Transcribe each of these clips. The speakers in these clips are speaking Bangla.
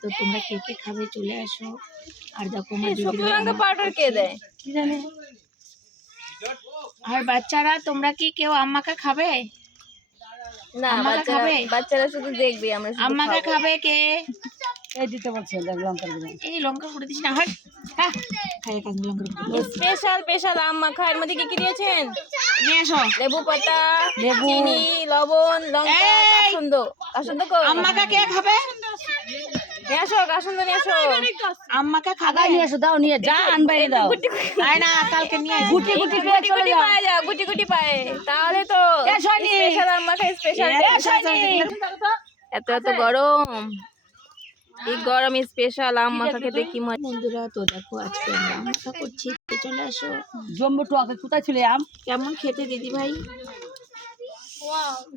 তো তোমরা কে কে খাবে চলে আসো। আর দেখো আমার শুকনো লঙ্কা পাউডার কে দেয় কি জানে। আর বাচ্চারা তোমরা কি কেউ আম্মাকে খাবে? না, আম্মাকে খাবে? বাচ্চারা শুধু দেখবে, আমরা শুধু আম্মাকে খাবো। খাবে কে? এই দিতে বলছে দেখ লঙ্কার গুঁড়ো। এই লঙ্কা করে দিস না, হট হ্যাঁ খাই কাজ লঙ্কা করে স্পেশাল আম মাখা। এর মধ্যে কি কি দিয়েছেন? নিয়ে আসো। লেবু পাতা, লেবু, চিনি, লবণ, লঙ্কা, এই! কাসুন্দ। কাসুন্দ কো? আম্মাকে কে খাবে? নিয়ে আসো, কাসুন্দ নিয়ে আসো। আম্মাকে খাবে? আবার নিয়ে এসো, দাও নিয়ে যা আনবাই দাও। আয় না, কালকে নিয়ে আসো। গুটি গুটি করে গুটি চলে গুটি যাও। পায়ে যাও, গুটি গুটি পায়ে। তাহলে তো এ শনি! স্পেশাল আম মাখা, স্পেশাল। এত গরম, এই গরমে স্পেশাল আম মাখা খেতে কি মজা। বন্ধুরা তো দেখো আজকে আমরা আম মাখা করছি, তো চলে আসো। জম্বু টক কোথায় ছিল আম? কেমন খেতে দিদি ভাই?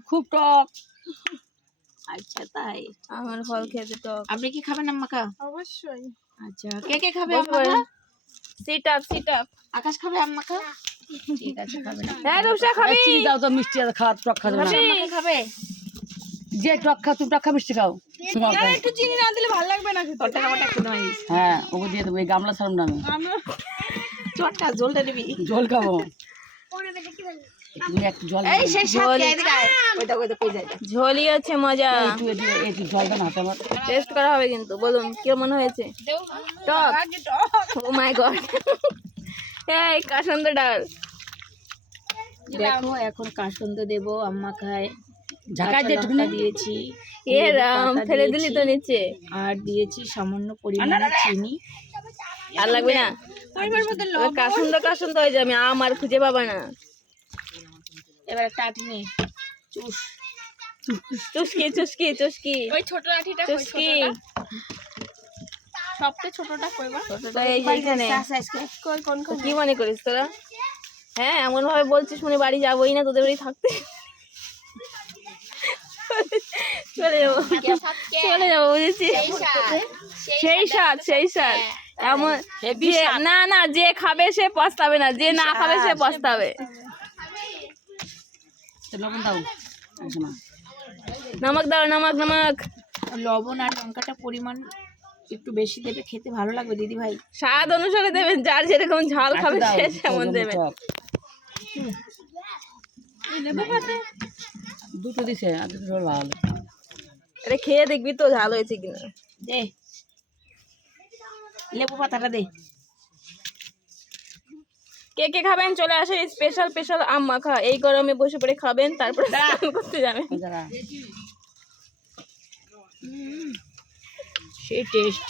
খুব টক। আচ্ছা তাই, আমার ফল খেতে তো আপনি কি খাবেন আম মাখা? অবশ্যই। আচ্ছা, কে কে খাবে আম বসো, মাখা? Sit up. আকাশ খাবে আম মাখা? ঠিক আছে, খাবে না। হ্যাঁ, রূপসা খাবি? চিনি দাও তো, মিষ্টি আর খাওয়া টক খাবে না। খাবি? আম মাখা খাবে? যে টক খা তুমি টক খা মিষ্টি খাও। একটু চিনি না দিলে ভালো লাগবে না খেতে। কটা কাটা খেতে মারিস? হ্যাঁ ওকে দিয়ে দেবো, এই গামলা ছাড়ুন না আমি চটকা জলটা দিবি। জল খাবো। তুমি একটু জল এই সেই সাথে এদিকে আয়। ওইটা কই যায়? ঝোলই আছে মজা। একটু জল দেন হাতে আমার। টেস্ট করা হবে কিন্তু, বলুন কি মনে হয়েছে? টক। ও মাই গড। এই কাসন্দ ডাল। দেখো এখন কাসন্দ দেবো আম মাখায়। ঝাঁকাই দিয়ে একটু দিয়েছি, এ লেবু রাম, পাতা ফেলে দিলি তো দিয়েছি, নিচে। আর দিয়েছি সামান্য পরিমাণে চিনি। আর লাগবে না? কাসন্দ হয়ে যাবে, আম আর খুঁজে পাবা না। এবার একটা আটি নে, চুষ। চুস্কি। ওই ছোট লাঠিটা কই? চুস্কি। সবচেয়ে ছোটটা কইবা? ছোটটা এই যে এখানে। কই কোন তো কি মনে করিস তোরা? হ্যাঁ, এমন ভাবে বলছিস মনে বাড়ি যাবোই না, তোদের বাড়ি থাকতে। চলে যাবো বুঝেছি। সেই স্বাদ এমন না, যে খাবে সে পস্তাবে না, যে না খাবে সে পস্তাবে। লবণ দাও। নমক দাও, নমক। লবণ আর লঙ্কাটা পরিমাণ একটু বেশি দেবে, খেতে ভালো লাগবে দিদি ভাই। স্বাদ অনুসারে দেবেন, যার যেরকম ঝাল খাবে সে সেমন দেবেন। দুটো দিছে আর দুটো ঝোল ভালো। এটা খেয়ে দেখবি তো ঝাল হয়েছে কিনা। দে লেবু পাতাটা দে। কে কে খাবেন চলে আসে, স্পেশাল আম মাখা এই গরমে বসে পড়ে খাবেন, তারপরে স্নান করতে যাবেন। যারা সেই টেস্ট।